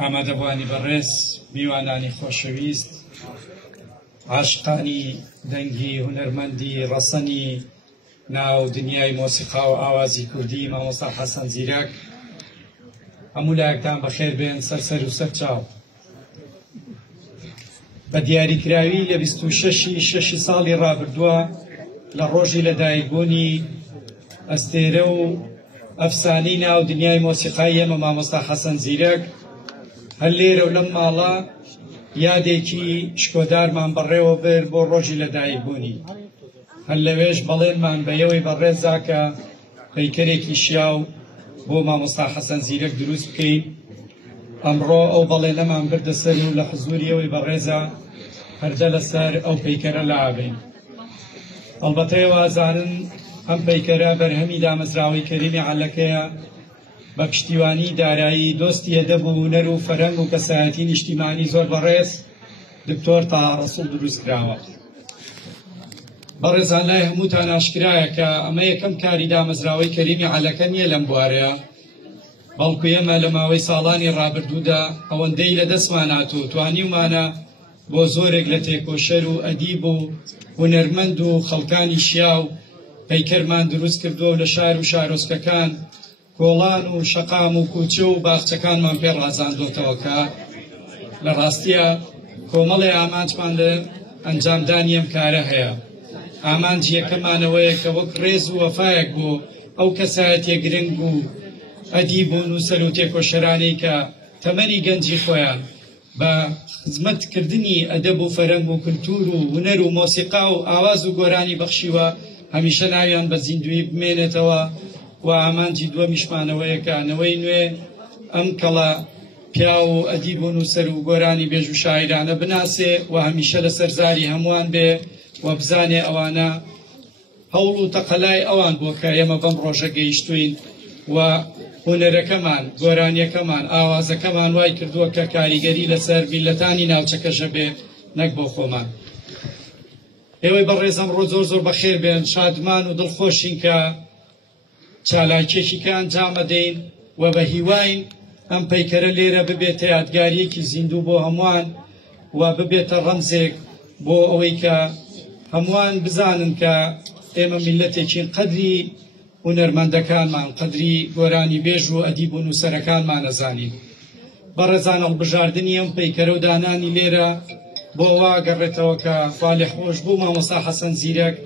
ئامادەبوانی بەڕێز میوانانی خۆشەویست عاشقانی دەنگی هونەرمەندی ڕەسەنی ناو دنیای مۆسیقا و ئاوازی کوردی مامۆستا حەسەن زیرەک هەموو لایەکتان بەخێر بێن سەر و سەر چاو بە دیاریکراوی لە 26 ساڵی ڕابردووە لە ڕۆژی لەدایکبوونی ئەستێرە و ئەفسانەی ناو دنیای مۆسیقای ئێمە مامۆستا حەسەن زیرەک هەر لێرە و لەم ماڵە یادێکی شکۆدارمان بەڕێوە برد بۆ ڕۆژی لەدایکبوونی هەر لەوێش بەڵێنمان بەیەوەی بەڕێزا کە پەیکەرێکی شیاو بۆ مامۆستا حەسەن زیرەک دروست بکەین ئەمڕۆ ئەو بەڵێنەمان بردە سەر و لە حزوریەوەی بەڕێزە هەردە لەسەر ئەو پەیکەرە لاابین ئەڵبەتە وازانن ئەم پەیکەرە بەرهەمی دامەزراوەی کەریمی عەلەکەیە بە پشتیوانی دارایی دۆستی ئەدەب و هونەر و فەرهەنگ و کەسایەتی نیشتیمانی زۆر بەڕێز دکتۆر تاها ڕەسوول دروست کراوە بەڕێزان لای هەمووتان ئاشکرایە کە ئەمە یەکەم کاری دامەزراوەی کەریمی عەلەکە نییە لەم بوارەیە بەڵکو ئێمە لە ماوەی ساڵانی ڕابردوودا ئەوەندەی لە دەستمان هاتوو توانیومانە بۆ زۆرێک لە تێکۆشەر و ئەدیب و هونەرمەند و خەڵکانی شیاو پەیکەرمان دروست کردووە و لە شار و شارۆچکەکان کۆڵان و شەقام و کوچە و باخچەکانمان پێ ڕازاندۆتەوە کە لە ڕاستیە کۆمەڵی ئامانجمان لە ئەنجامدانی ئەم کارە هەیە ئامانجی یەکەمانەوەیە کە وەک ڕێز و وەفایەک بۆ ئەو کەسایەتیە گرنگ و ئەدیب و نووسەر و تێکۆشەرانەی کە تەمەنی گەنجی خۆیان بە خزمەتکردنی ئەدەب و فەرهەنگ و کولتور و هونەر و مۆسیقا و ئاواز و گۆرانی بەخشیوە هەمیشە ناویان بە زیندوی بمێنێتەوە و ئامانجی دووەمیشمانەوەیە کە نەوەی نوێ ئەم کەڵە پیا و ئەدیب و نووسەر و گۆرانی بێژ و شاعیرانە بناسێ و هەمیشە لە سەرزاری هەمووان بێ و بزانێ ئەوانە هەوڵ و تەقەلای ئەوان بۆ کە ئێمە بەم ڕۆژە گەیشتوین و هونەرەکەمان گۆرانیەکەمان ئاوازەکەمان وای کردووە کە کاریگەری لەسەر میلەتانی ناوچەکەشە بێ نەک بۆ خۆمان ئێوەی بەڕێزم ڕۆ زۆر بەخێر بێن شادمان و دڵخۆشین کە چالاکێکیکە ئەنجامەدەین و بە هیواین ئەم پەیکەرە لێرە ببێتە یادگاریەکی زیندوو بۆ هەمووان و ببێتە ڕەمزێک بۆ ئەوەی کە هەمووان بزانن کە ئێمە میلەتێکین قەدری هونەرمەندەکانمان قەدری گۆرانی بێژ و ئەدیب و نووسەرەکانمان ئەزانین بەڕێزان هەڵبژاردننی ئەم پەیکەرە و دانانی لێرە بۆ وا گەڕێتەوە کە خوا لێخۆش بوو مامۆستا حەسەن زیرەک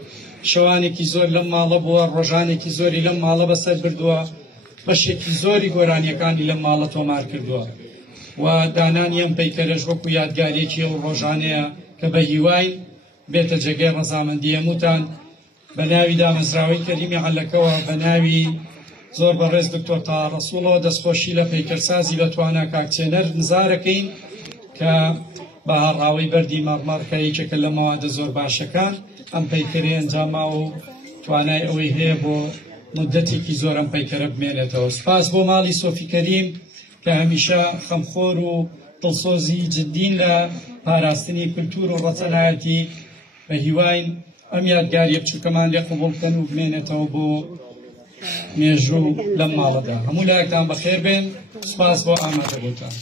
شەوانێکی زۆر لەم ماڵە بووە ڕۆژانێکی زۆری لەم ماڵە بەسەر بردووە بەشێکی زۆری گۆرانیەکانی لەم ماڵە تۆمار کردووە و دانانی ئەم پەیکەرەش وەکو یادگارێکی ئەو ڕۆژانەیە کە بە هیوای بێتە جێگەی ڕەزامەندی هەمووتان بە ناوی دامەزراوەی کەریمی عەلەکەوە بە ناوی زۆر بەڕێز دکتۆر تاها ڕەسوولەوە دەستخۆشی لە پەیکەرسازی بە توانە کاکچێنەر نزارەکەین کە بە هەڕاوەی بەردی مەڕمەڕکە یەکێکە لە مەوادە زۆر باشەکان ئەم پەیکەری ئەنجاما و توانای ئەوەی هەیە بۆ مدەتێکی زۆر ئەم پەیکەرە بمێنێتەوە سپاس بۆ ماڵی سۆفی کەریم کە هەمیشە خەمخۆر و دڵسۆزی جدین لە پاراستنی کولتور و ڕەچەنایەتی بە هیواین ئەم یادگاریە بچووکەمان لێ قبوڵ بکەن و بمێنێتەوە بۆ مێژوو لەم ماڵەدا هەموو لایەکتان بەخێر بێن سپاس بۆ ئامادەبووتان